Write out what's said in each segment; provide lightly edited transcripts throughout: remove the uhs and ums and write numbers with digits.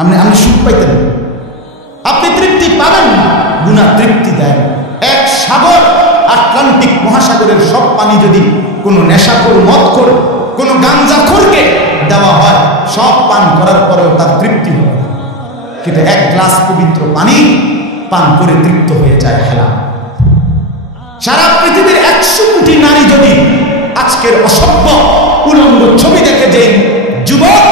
আপনি সুখ পাইতেন, আপনি তৃপ্তি পাবেন না। গুনাহ তৃপ্তি দেয়। এক সাগর, আটলান্টিক মহাসাগরের সব পানি যদি কোনো নেশাখোর, মদখোর, কোনো গাঞ্জাখোরকে দেওয়া হয়, সব পান করার পরেও তার তৃপ্তি হবে না। কিন্তু এক গ্লাস পবিত্র পানি পান করে তৃপ্ত হয়ে যায় হালাল। সারা পৃথিবীর 100 কোটি নারী যদি আজকের অসভ্য উলঙ্গ ছবি দেখে, যে যুবক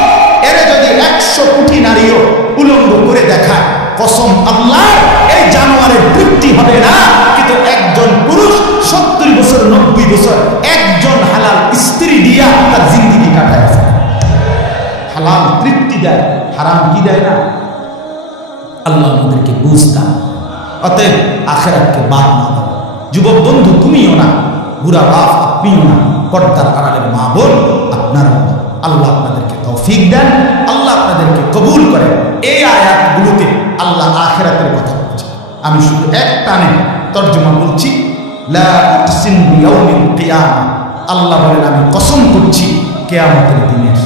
এর যদি 100 কোটি নারীও উলঙ্গ করে দেখায়, কসম আল্লাহ এই জানোয়ারের তৃপ্তি হবে না। কিন্তু একজন পুরুষ 70 বছর 90 বছর একজন হালাল স্ত্রী দিয়া তার জিন্দেগি কাটায়। হালাল তৃপ্তি দেয়, হারাম কি দেয় না। আল্লাহ আমাদেরকে বুঝতাম। অতএব আখিরাতকে বাদ না দাও। যুবক বন্ধু তুমিও না, বুড়া বাপ আপনিও না, পর্দার আড়ালের মা বোন আপনারাও না। আল্লাহ আপনাদেরকে তৌফিক দেন, আল্লাহ আপনাদেরকে কবুল করেন। এই আয়াতগুলোতে আল্লাহ আখিরাতের কথা বলছে। আমি শুধু এক টানে তর্জমা বলছি। লা উকসিম বিয়াউমিল কিয়ামা, আল্লাহ বলেন আমি কসম করছি কিয়ামতের দিনের।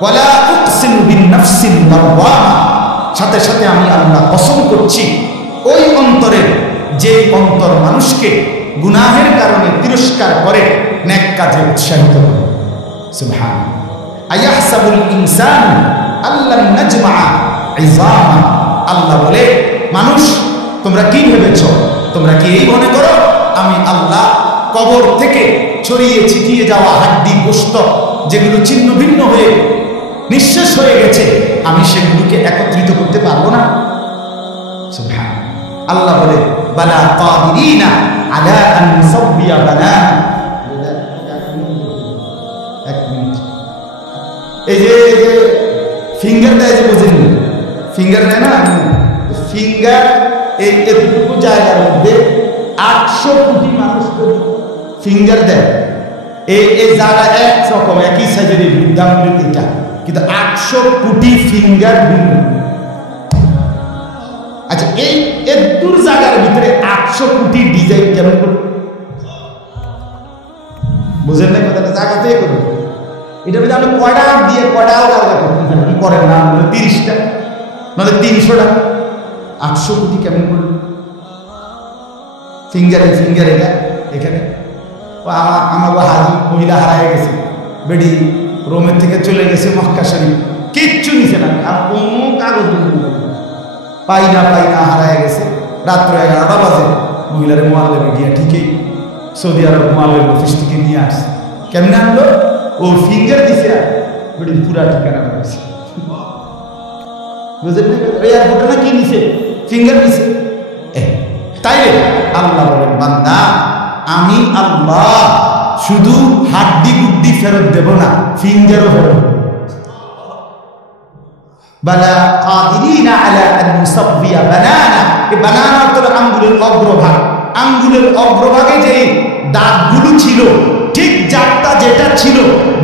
ওয়ালা উকসিম বিন নাফসিল লাওয়ামা, সাথে সাথে আমি আল্লাহ কসম করছি ওই অন্তরের, যে অন্তর মানুষকে গুনাহের কারণে তিরস্কার করে নেক কাজে উৎসাহিত করে। সুবহানাল্লাহ। আয়াহসাবুল ইনসানু আল্লান নাজমা ইযামা, আল্লাহ বলে মানুষ তোমরা কি ভেবেছ, তোমরা কি এই মনে করো আমি আল্লাহ কবর থেকে ছড়িয়ে ছিটিয়ে যাওয়া হাড্ডি গোশত যেগুলো ছিন্ন ভিন্ন হয়ে নিঃশেষ হয়ে গেছে, আমি সেগুলোকে একত্রিত করতে পারবো না? সুবহানাল্লাহ। আল্লাহ বলে বালা কাদিরিনা আলা আন নুসাব্বিয়া বানানা। এক মিনিট, এই যে ফিঙ্গার দেয়, যে বোঝেন ফিঙ্গার দেয় না, ফিঙ্গার এতটুকু জায়গার মধ্যে 800 কোটি মানুষ ফিঙ্গার দেয়। এই জায়গা একরকম একই সাইজের দাম এটা, কিন্তু 800 কোটি ফিঙ্গার ভিন্ন। আচ্ছা, এই এতটুর জায়গার ভিতরে 800 কোটি ডিজাইন কেমন করে বুঝেন না কথাটা? জায়গাতেই করবো এটা যদি আপনি কয়টা দিয়ে কয়টা আলাদা করতে করেন না, 30টা নাহলে 300টা, 800 কোটি কেমন করবে? ফিঙ্গার এটা এখানে আমার হাজি মহিলা হারায় গেছে, বেডি রোমের থেকে চলে গেছে মক্কা শরীফ, কিচ্ছু নিছে না, আর কোনো কাগজ পাই না হারায় গেছে। রাত্র 11টা বাজে মহিলার মোয়াল্লেমে গিয়া ঠিকই সৌদি আরব মোয়াল্লেম অফিস থেকে নিয়ে আসছে। কেমনে আনলো? ও ফিঙ্গার দিছে, বেডি পুরা ঠিকানা করেছে। বুঝলেন ওই এয়ারপোর্টে না কি নিছে? ফিঙ্গার দিছে। তাইলে আল্লাহ বলেন বান্দা আমি আল্লাহ শুধু হাড্ডি গুড্ডি ফেরত দেব না, ফিঙ্গারও ফেরত। বালা কাদিরিনা আলা আন নুসাব্বিয়া বানানা, এই বানানা তো আঙ্গুলের অগ্রভাগ, আঙ্গুলের অগ্রভাগে যে দাগগুলো ছিল, ঠিক জাতটা যেটা ছিল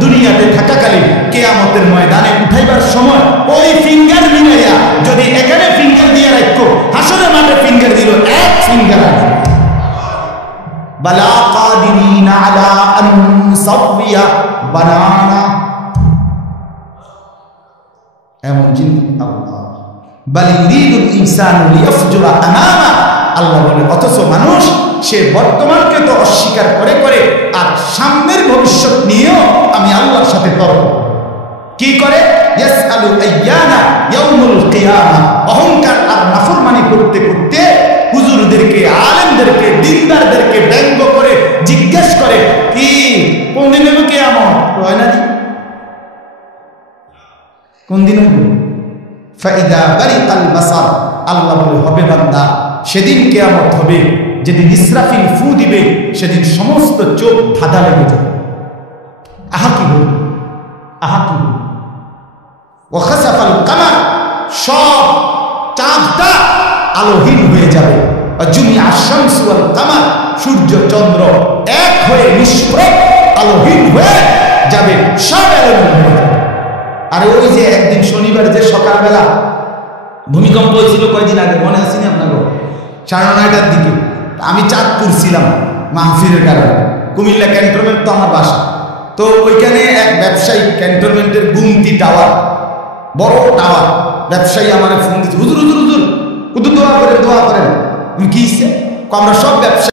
দুনিয়াতে থাকাকালীন, কিয়ামতের ময়দানে উঠাইবার সময় ওই ফিঙ্গার মিলাইয়া যদি এখানে ফিঙ্গার দিয়ে রাখো, হাসরের মাঠে ফিঙ্গার দিল, এক ফিঙ্গার আছে। বালা কাদিরিনা আলা আন নুসাব্বিয়া বানানা, এমন চিন্তা আল্লাহ। বাল ইউরিদুল ইনসানু লিয়াফজুরা আমামা, আল্লাহ বলে অথচ মানুষ সে বর্তমানকে তো অস্বীকার করে আর সামনের ভবিষ্যৎ নিয়েও আমি আল্লাহর সাথে তর্ক কি করে? ইয়াসআলু আইয়ানা ইয়াউমুল কিয়ামা, অহংকার আর নাফরমানি করতে করতে হুজুরদেরকে, আলেমদেরকে, দিনদারদেরকে ব্যঙ্গ করে জিজ্ঞেস করে কি কোন দিন হবে কিয়ামত? হয় না কোন দিন হবে? ফাইদা বারিকাল বাসার, আল্লাহ বলে হবে বান্দা সেদিন কিয়ামত হবে যেদিন ইসরাফিল ফু দিবে, সেদিন সমস্ত চোখ ধাঁধা লেগে যাবে। আহা কি হবে, আহা কি হবে। ওয়া খাসাফাল কামার, সব চাঁদটা আলোহীন হয়ে যাবে। ওয়া জুমিআ শামসু ওয়াল কামার, সূর্য চন্দ্র এক হয়ে নিষ্প্রভ আলোহীন হয়ে যাবে, সব আলোহীন হয়ে যাবে। আর ওই যে একদিন শনিবার যে সকালবেলা ভূমিকম্প হয়েছিল কয়দিন আগে, মনে আছে না আপনার? 9:30টার দিকে আমি চাঁদপুর ছিলাম মাহফিলের কারণে, কুমিল্লা ক্যান্টনমেন্ট তো আমার বাসা। তো ওইখানে এক ব্যবসায়ী ক্যান্টনমেন্টের গুমতি টাওয়ার বড় টাওয়ার। ব্যবসায়ী আমার ফোন দিচ্ছে, হুজুর হুজুর হুজুর, দোয়া করেন দোয়া করেন। কি আমরা সব ব্যবসা